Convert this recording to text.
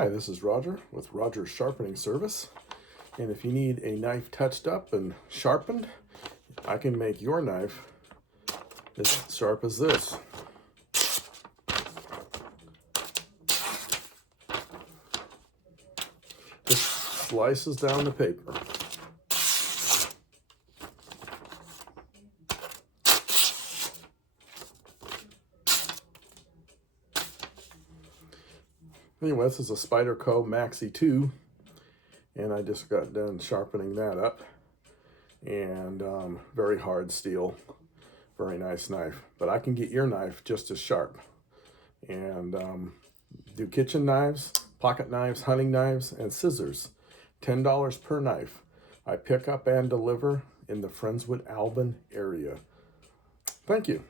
Hi, this is Roger with Roger's Sharpening Service. And if you need a knife touched up and sharpened, I can make your knife as sharp as this. Just slices down the paper. Anyway, this is a Spyderco Manix 2, and I just got done sharpening that up. And very hard steel, very nice knife. But I can get your knife just as sharp. And do kitchen knives, pocket knives, hunting knives, and scissors. $10 per knife. I pick up and deliver in the Friendswood, Albin area. Thank you.